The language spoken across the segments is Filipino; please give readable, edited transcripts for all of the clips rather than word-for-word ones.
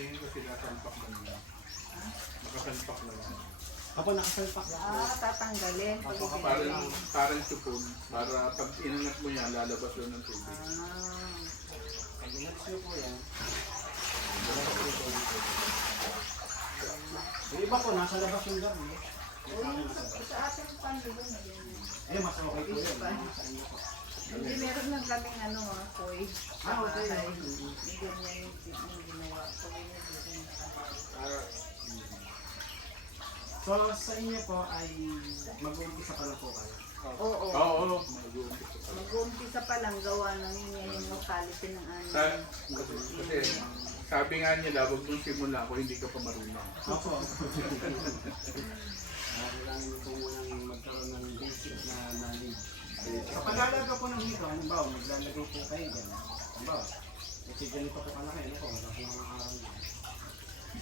Tingin ko sila salpak na nila. Nakasalpak na lang. Ako nakasalpak na. Tatanggalin. Pag Parang supon. Para pag inangat mo yan, lalabas doon ng tubig. Pag inats nyo po yan, yung iba po, nasa labas yung garni. sa ating panlulong na yun. Eh, mas okay po yun. Sa inyo po. Hindi, meron lang kaming koy. Okay. Hindi ganyan yung ginawa ko. So, sa inyo po ay mag-uumpisa pa lang po kayo. Oo. Oo. Mag-uumpisa pa lang gawa ng yung locality ng ano. Kasi sabi nga nila, huwag mong simula kung hindi ka pa marunong. Opo. Kailangan nyo po munang magkaroon ng basic na knowledge. Sa pag-alaga po ng hito, halimbawa, maglalagay po kayo dyan. Halimbawa, kasi ganito po kalaki, ano po, wala po mga araw na.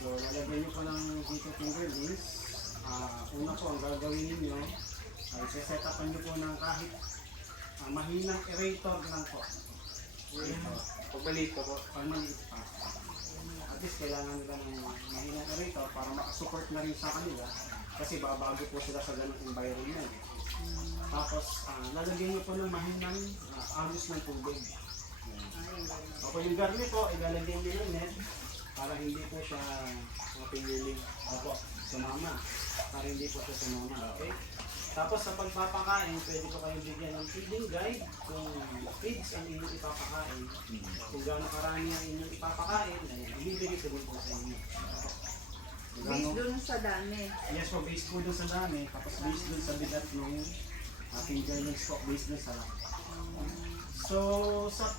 So, lalagyan nyo po ng hito fingerlings. Una po, ang gagawin ninyo ay sesetapan nyo po ng kahit mahinang aerator lang po. Pag maliit pa po. Pag maliit pa. At least kailangan nila ng mahinang aerator para makasupport na rin sa kanila kasi babago po sila sa ganung environment. Tapos, lalagyan nyo po ng mahinang agos ng tubig. Opo, yung garni po, ilalagyan nyo ng net para hindi po siya mapingiling. Opo, sumama. Para hindi po siya sumama. Okay? Tapos sa pagpapakain, pwede ko kayong bigyan ng feeding guide kung feeds ang inyong ipapakain. Kung gaano karami ang inyong ipapakain, ibibigay ko din po sa inyo. Based dun sa dami. Yes po, based po dun sa dami, tapos based dun sa bigat ng fingerlings po, based dun sa lang. So, sa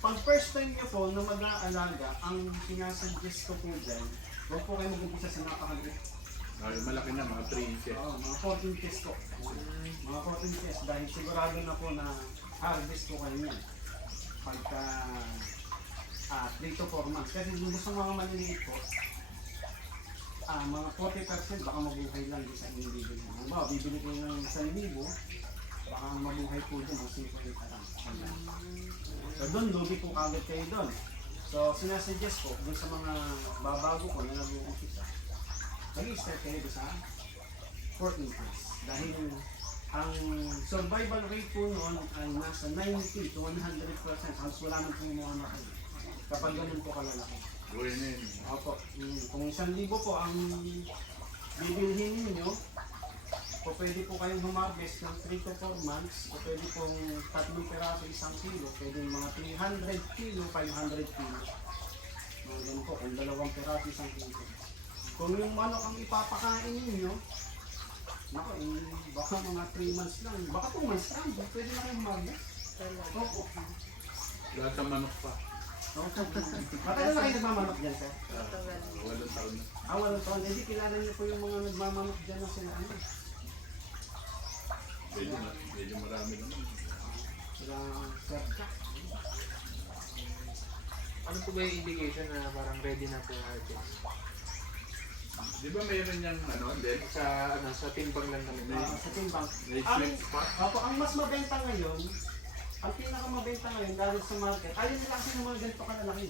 pag first time nyo po na mag-aalaga, ang sinasuggest ko po dyan, huwag po kayo mag-umpisa sa napakaliit. Malaki na, mga 3 inches. Oo, mga 14 inches po. Mga 14 inches dahil sigurado na po na harvest po kayo yan. Pagka 3 to 4 months. Kasi yung gusto mga maliliit po, mga 40% baka mabuhay lang din sa inyong bibili. Halimbawa, bibili ko ng 1,000, baka mabuhay po din ang 50 lang. So doon, lugi po kagad kayo doon. So sinasuggest ko, doon sa mga babago ko na nag-uumpisa, mag-i-start kayo doon sa 14 inches. Dahil ang survival rate po noon ay nasa 90 to 100%. Halos wala nang po yung mga nakin. Kapag ganun po kalalaki. Buhay na yun. Opo. Kung 1,000 po ang bibilhin ninyo, o pwede po kayong humarbest ng 3 to 4 months, o pwede pong 3 peraso 1 kilo, pwede mga 300 kilo, 500 kilo. Mga ganun po, kung 2 peraso 1 kilo. Kung yung manok ang ipapakain ninyo, naku, baka mga 3 months lang, baka 2 months lang, pwede na kayong humarbest. Opo. Lahat sa manok pa. Matagal na kayo nagmamanok dyan, sir? Walang taon na. 8 taon. Hindi kilala niyo po yung mga nagmamanok dyan na sila ano. Medyo marami naman. Sila Sir Jack. Ano po ba yung indication na parang ready na po yung harvest? Di ba mayroon niyang then Sa timbang lang kami. Sa timbang. may Ang, sweet spot? ang mas mabenta ngayon, ang pinakamabenta ngayon dahil sa market, ayaw nila kasi ng mga ganito kalalaki.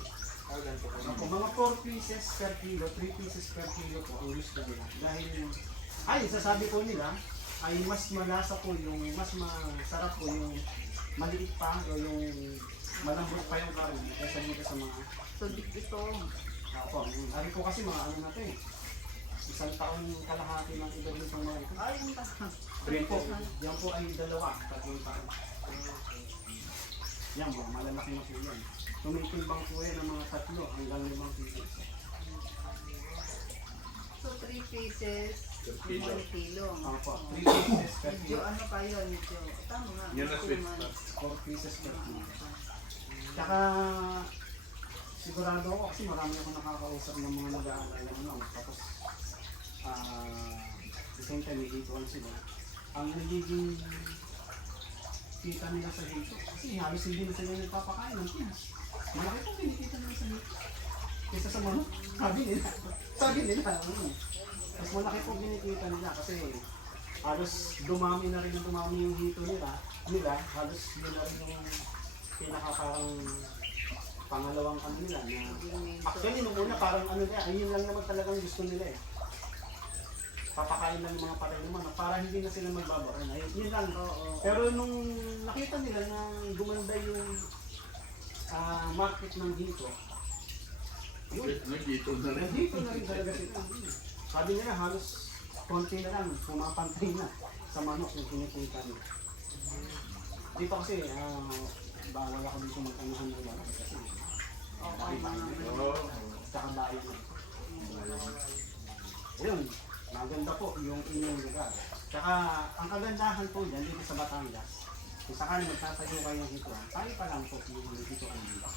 Ganito po. Ako, mga 4 pieces per kilo, 3 pieces per kilo po ang gusto nila. Dahil, sasabi po nila, ay mas malasa po yung, mas masarap po yung maliit pa o yung malambot pa yung karne kaysa dito sa mga. So, ito. Ako, ari po kasi mga ano natin, 1 taon kalahati ng edad nitong mga ito. Ay, yung tahan. Po, yan po ay 2, 3 taon. Yan po, malalaki na po yan. Tumitimbang po yan ng mga 3 hanggang 5 kilo. So, 3 pieces, 1 kilo. Opo, 3 pieces per Medyo kilo. ano kayo, medyo, tama nga. Yan na sweet 2 spot. months. 4 pieces per kilo. Tsaka, sigurado ako kasi marami akong nakakausap ng mga nag-aalala ano. Tapos, the same time, nagituan sila. Ang nagiging kita nila sa hito. Kasi halos hindi na sila nagpapakain ng pigs. Malaki po kinikita nila sa hito. Kesa sa mga, sabi nila. Mas malaki po kinikita nila kasi halos dumami na rin yung hito nila, halos yun na rin yung pinaka parang pangalawang ano nila na actually nung una parang ano nila, ayun lang naman talagang gusto nila eh. Papakain lang ng mga patay naman para hindi na sila magbabaran. Ayun, yun lang. Oo. Pero nung nakita nila na gumanda yung market ng hito, yun, Nandito na rin. nandito na rin talaga sila. Sabi nila halos konti na lang, pumapantay na sa manok yung kinikita nila. Dito kasi, bawal ako dito magtanuhan ng lalaki kasi. Okay, mga Oo. Tsaka bahay na. Ayun, maganda po yung inyong lugar. Tsaka ang kagandahan po dyan dito sa Batangas, kung sakali magtatayo kayo ng hituan, tayo pa lang po yung hituan dito.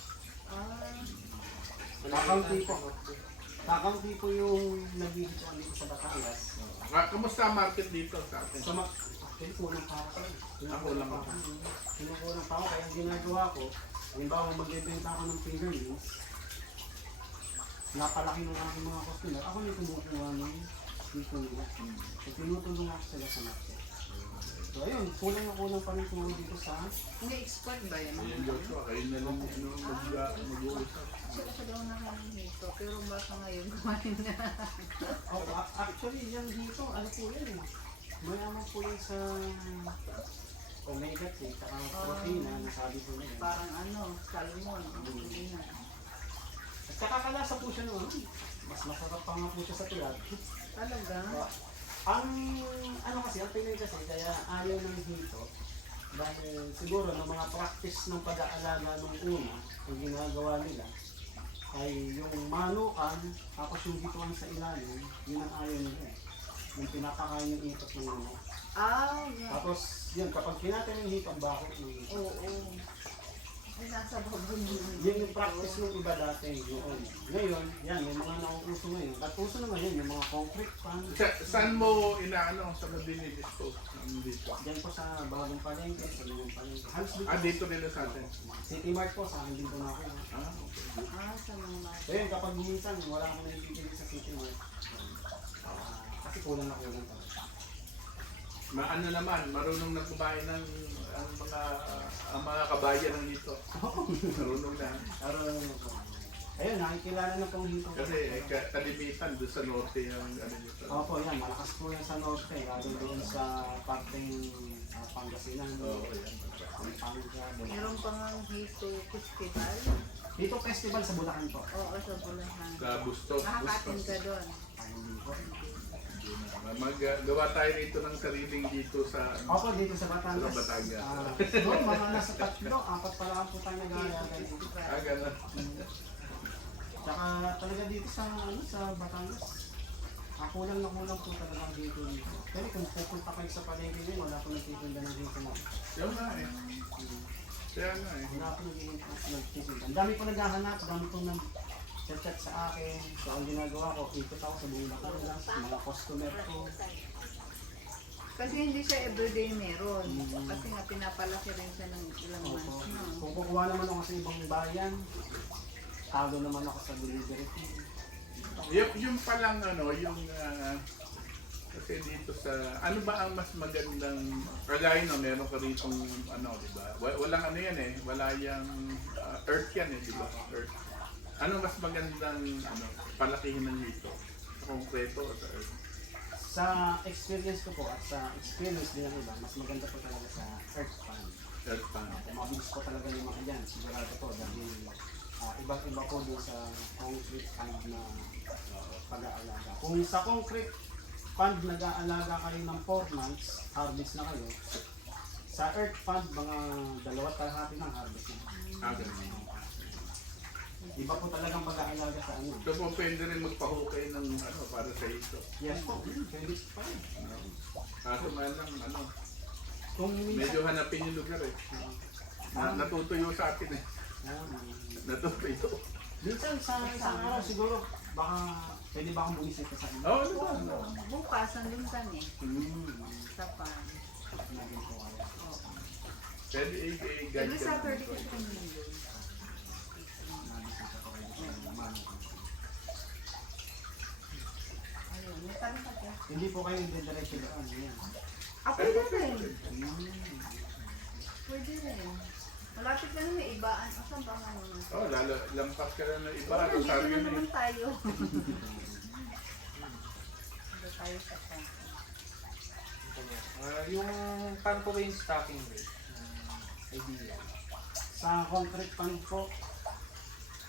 Kakaunti po. Kakaunti po yung nag-hituan dito sa Batangas. Kamusta ang market dito sa atin? So, actually, kulang pa ako. Kulang pa. Kinukulang pa ako, kaya ang ginagawa ko, halimbawa magbebenta ako ng fingerlings, napalaki ng aking mga customer, ako na kumukuha ng dito nila. So, tinutulong ako sila sa market. So, ayun, kulang na kulang pa rin tulong dito sa... Hindi, expert ba yan? Ayun, Joshua, kayo na lang mag-uusap. Sila sa daw na kami dito, pero baka ngayon kumain na. Oh, actually, yan dito, ano po yan eh. Mayaman po yan sa omega 3, saka protein na nasabi po nila. Parang ano, salmon. Hindi na. At saka kalasa po siya noon. Mas masarap pa nga po siya sa tulad. Talaga? Ang ano kasi, ang Pinoy kasi, kaya ayaw ng hito. Dahil siguro ng mga practice ng pag-aalaga nung una, ang ginagawa nila, ay yung manukan, tapos yung hituan sa ilalim, yun ang ayaw nila eh. Yung pinapakain yung itot ng manok. Yeah. Tapos yun, kapag pinatay yung hito, ang bakit ng hito. Oo. Ay, nasa babon yun. Yun yung practice ng iba dati noon. Ngayon, yan, yung mga nauuso ngayon. At uso naman yun, yung mga concrete pan. Saan mo inaano sa mo dinidispo dito? Diyan po sa bagong palengke, sa lumang palengke. Halos Dito nila sa atin. City Mart po, sa akin dito na ako. Okay. Sa mga So yun, kapag minsan wala akong naibigay sa City Mart. Kasi kulang na kulang pa. Ano naman, marunong na kumain ng ang mga kabayan ng dito. Marunong na. Pero, ayun, nakikilala na pong hito. Kasi kalimitan doon sa norte yung ano dito. Opo, yan, malakas po yan sa norte. Lalo doon sa parteng Pangasinan. Oo, yan. Pampanga. meron pa nga dito festival. Dito festival sa Bulacan po. Oo, sa Bulacan. Sa Bustos. Nakakatin ka doon. Ay, hindi po. Maggawa tayo rito ng sariling dito sa Opo, dito sa Batangas. Sa Batangas. Siguro, mga nasa 3, 4 pa lang po tayo nag-aalaga dito. gano'n. Tsaka talaga dito sa Batangas. Kulang na kulang po talaga dito. Pero kung pupunta kayo sa palengke din, wala po nagtitinda ng dito na. Yun nga eh. Kaya nga eh. Wala po nagtitinda. Ang dami po naghahanap, ang dami po nag-chat sa akin. So ang ginagawa ko, ikot ako sa buong Batangas, mga customer ko. Kasi hindi siya everyday meron. Kasi nga pinapalaki rin siya ng ilang Opo. months na. Kung kukuha naman ako sa ibang bayan, talo naman ako sa delivery fee. Yung palang ano, yung kasi dito sa, ano ba ang mas magandang, kagaya no, meron ka rito ano, di ba? Walang ano yan eh, wala yung earth yan eh, di ba? Earth. Ano mas magandang ano, palakihin ng dito? Sa konkreto o sa earth? Sa experience ko po at sa experience din ng iba, mas maganda po talaga sa earth pan. Earth pan. Mabilis po talaga yung mga yan, sigurado po dahil iba-iba po doon sa concrete pond na pag-aalaga. Kung sa concrete pond nag-aalaga kayo ng 4 months, harvest na kayo. Sa earth pond, mga 2.5 ng harvest na. Ganun. Iba po talagang pag-aalaga sa ano. So po pwede rin magpahukay ng ano, para sa ito. Yes po, pwede pa rin. Kaso man lang ano, Kung minsan, medyo hanapin yung lugar eh. Natutuyo sa atin eh. Natutuyo. minsan sa isang araw siguro, baka pwede ba akong bumisita sa inyo? Oo, diba? Bukas, nandun kami. Hmm. Sa pan. Naging po kayo. Pwede Every i-guide ka. Saturday kasi kami nandun. Nabisita ko kayo sa naman. Ayun, may tanong ka dyan. Hindi po kayo diretso doon. Yan. Pwede rin. Hmm. Pwede rin. Malapit na may ibaan. Asan ba nga naman? Oh, lalo, lampas ka lang ng iba. Dito Rosario na na naman yun. tayo. Dito tayo sa kanto. Ganyan. Yung paano po ba yung stocking rate? Idea. Sa concrete pan po,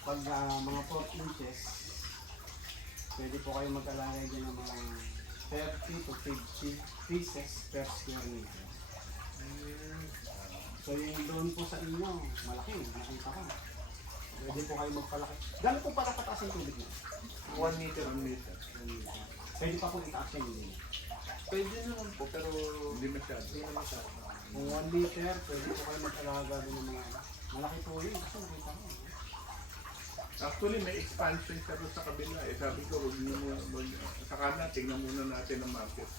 pag mga 4 inches, pwede po kayo mag-alagay din ng mga 30 to 50 pieces per square meter. So yung doon po sa inyo, malaki, nakita ko. Pwede po kayo magpalaki. Gano'n po pala kataas yung tubig niyo? 1 meter. 1 meter. Pwede pa po itaas yung hindi. Pwede naman po, pero Hindi masyado. hindi naman masyado. Kung 1 meter, pwede po kayo mag-alaga din ng mga malaki po yun. Kasi nakita ko. Actually, may expansion siya doon sa kabila. Eh, sabi ko, huwag nyo saka na, tingnan muna natin ang market.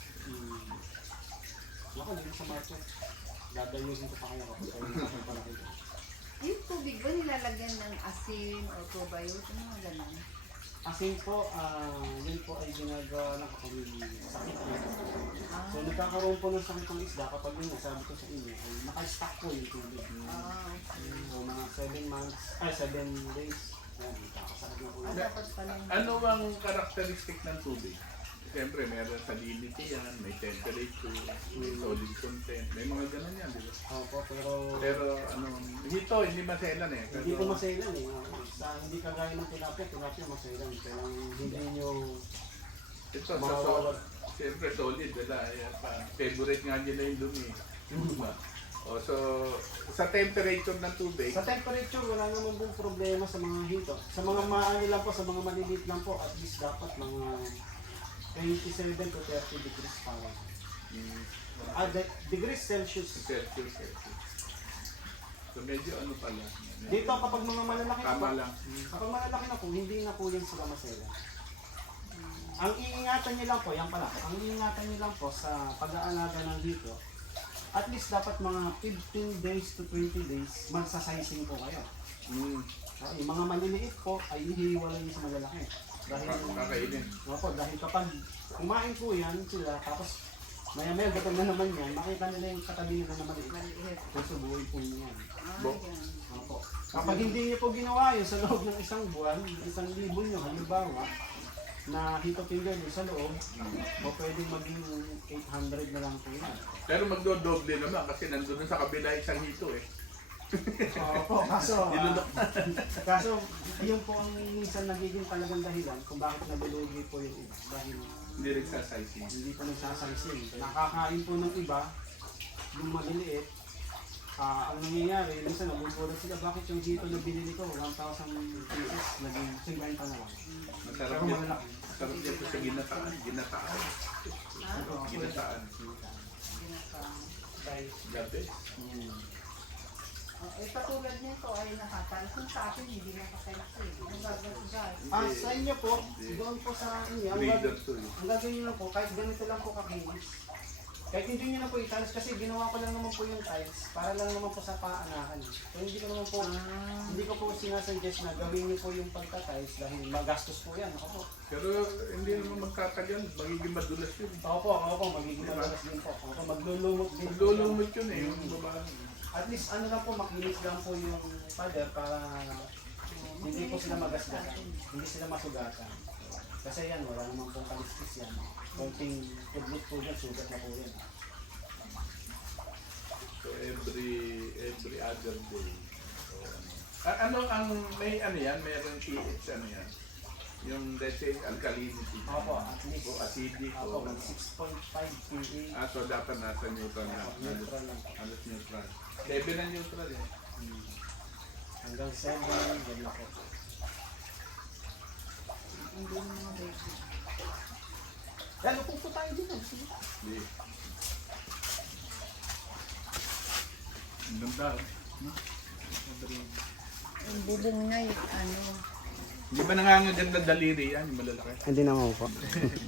Ako, dito sa market. Dadayusin ko pa kayo kapag kayo nakapalaki. Yung tubig ba nilalagyan ng asin o probiotic? Ano mga ganun? Asin po, yun po ay ginagawa lang kapag may sakit na. So nagkakaroon po ng sakit ng isda kapag yun, sabi ko sa inyo, ay naka-stack po yung tubig. Okay. So mga 7 months, 7 days, yan, kakasakit na po yun. Dapat pala. Ano ang karakteristik ng tubig? Siyempre, meron salinity yan, may temperature, may solid content, may mga ganun yan, di ba? Opo, pero Pero ano, dito hindi maselan eh. hindi po masailan eh. Sa hindi kagaya ng tilapia masailan. Kaya hindi nyo Ito, siyempre solid, wala. Favorite nga nila yung dumi. Diba? O, so, sa temperature ng tubig, sa temperature, wala naman pong problema sa mga hito. Sa mga maano lang po, sa mga maliliit lang po, at least dapat mga 27 to 30 degrees Fahrenheit. Degrees Celsius. Celsius. So, medyo ano pala. Dito kapag mga malalaki na po, Tama lang. kapag malalaki na po, hindi na po yan sila masela. Ang iingatan nyo lang po, yan pala, ang iingatan nyo lang po sa pag-aalaga ng dito, at least dapat mga 15 days to 20 days, magsasizing po kayo. Okay, yung mga maliliit po ay ihiwalay nyo sa malalaki. Dahil, Kakainin. opo, dahil kapag kumain po yan sila, tapos maya-maya gutom na naman yan, makita nila yung katabi nila na maliit. Maliit. Susubuhin po niyo yan. Bo- Yan. Opo. Kapag hindi niyo po ginawa yun sa loob ng isang buwan, 1,000 nyo, halimbawa, na hito finger doon sa loob, o pwedeng maging 800 na lang po yan. Pero magdodoble naman kasi nandun sa kabila isang hito eh. Opo, kaso, Nilunok. kaso, yun po ang minsan nagiging talagang dahilan kung bakit nabulugi po yung iba. Dahil Hindi rin sa sizing. hindi pa nagsasalisin. Nakakain po ng iba, yung maliliit, ang nangyayari, minsan nabubulat sila, bakit yung dito na binili ko, 1,000 pieces, naging 50 na lang. Masarap Pero yan. malalaki. Masarap yan sa ginataan. Ginataan. Ginataan. Ginapang. Gabi. Eh, patulad nito ay nakatalas. Sa akin, hindi nakatalas. Nagagasgas. Sa inyo po, doon po sa inyo, Breeder to eh. ang gagawin nyo lang po, kahit ganito lang po kakinis, kahit hindi nyo na po italas, kasi ginawa ko lang naman po yung tiles, para lang naman po sa paanakan. So hindi ko naman po, hindi ko po sinasuggest na gawin nyo po yung pagka-tiles dahil magastos po yan. Ako po. Pero hindi naman magtatagal. Magiging madulas yun. Ako po, magiging madalas din po. Ako maglulumot din. Maglulumot yun eh. Yung babae. At least ano lang po, makinis lang po yung pader para hindi po sila magasgasan, hindi sila masugatan. Kasi yan, wala naman pong kaliskis yan. Konting pudlot po yan, sugat na po yan. So every other day. So, ano ang may ano yan? Mayroong pH ano yan? Yung let's say alkalinity. Opo, at least. O acidic. Ako, O, mag 6.5 pH. so dapat nasa neutral na. Neutral lang. Halos neutral. 7 na neutral eh. Hanggang 7, yan na po. Hindi mo mga baby. Lalo po tayo dito. Sige. Hindi. Ang ganda. Yung bubong niya, ano, Hindi ba nangangagat na daliri yan? Yung malalaki. Hindi naman po.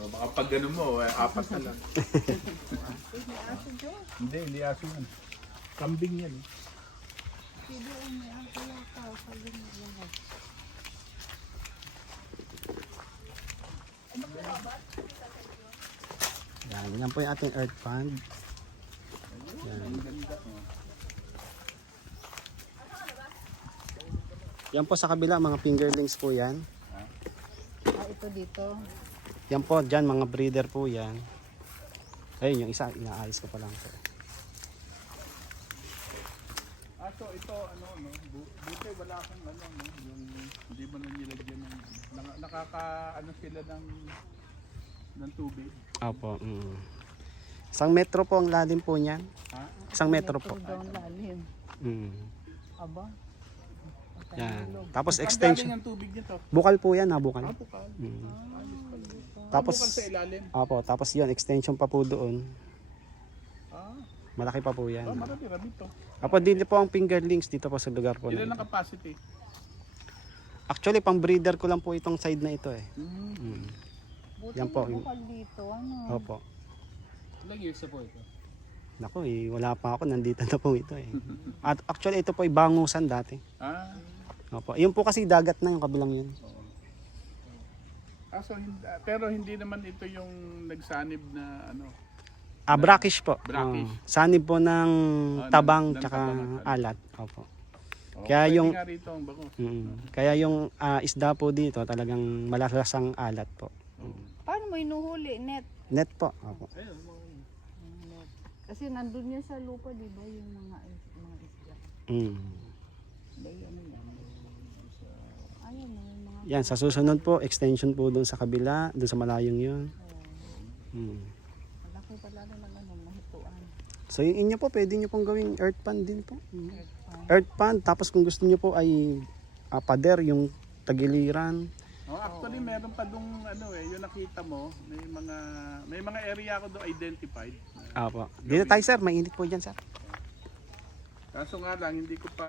Baka pag gano'n mo, 4 na lang. may aso dyan. Hindi aso yan. Kambing yan eh. Hindi, may aso yata. Sabi mo lahat. Yan po yung ating earth pond. Yan. Yan po sa kabila, mga fingerlings po yan. Ito dito. Yan po, dyan mga breeder po yan. Ayun, yung isa, inaayos ko pa lang po. So ito, buti wala akong yung hindi mo na nilagyan ng, nakaka, sila ng tubig. Opo. Isang metro po ang lalim po niyan. Ha? Isang metro po. Ito daw ang lalim. Aba. Yan. Tapos Ang extension. galing ang tubig nito. Bukal po yan, ha, bukal. Bukal. Tapos, Bukal sa ilalim. tapos yun, extension pa po doon. Ah, Malaki pa po yan. marami to. Apo, dito po ang fingerlings dito po sa lugar po na Ilan ito. ang capacity? Actually, pang breeder ko lang po itong side na ito eh. Buti Yan po, yung bukal dito. Opo. Ilang years na po ito? Naku, wala pa ako, nandito na po ito eh. At actually, ito po ay bangusan dati. Ah, Opo. Yun po kasi dagat na yung kabilang yun. pero hindi naman ito yung nagsanib na Brackish po. Brackish. Sanib po ng tabang ng tsaka tabang at alat. Opo. Kaya Kaya yung- nga rito ang bangus. Kaya yung isda po dito talagang malalasang alat po. Paano mo inuhuli? Net. Net po. Opo. Kasi nandun yan sa lupa, di ba? Yung mga isda. May ano yan. Ayan o, yung mga... Yan, sa susunod po, extension po doon sa kabila, doon sa malayong yun. Malaki pala na mahituan. So yung inyo po, pwede nyo pong gawing earth pan din po. Earth pan, tapos kung gusto nyo po ay pader, yung tagiliran. Actually meron pa dong yung nakita mo, may mga area ko do identified. Apo. Dito tayo sir, mainit po dyan sir. Kaso nga lang hindi ko pa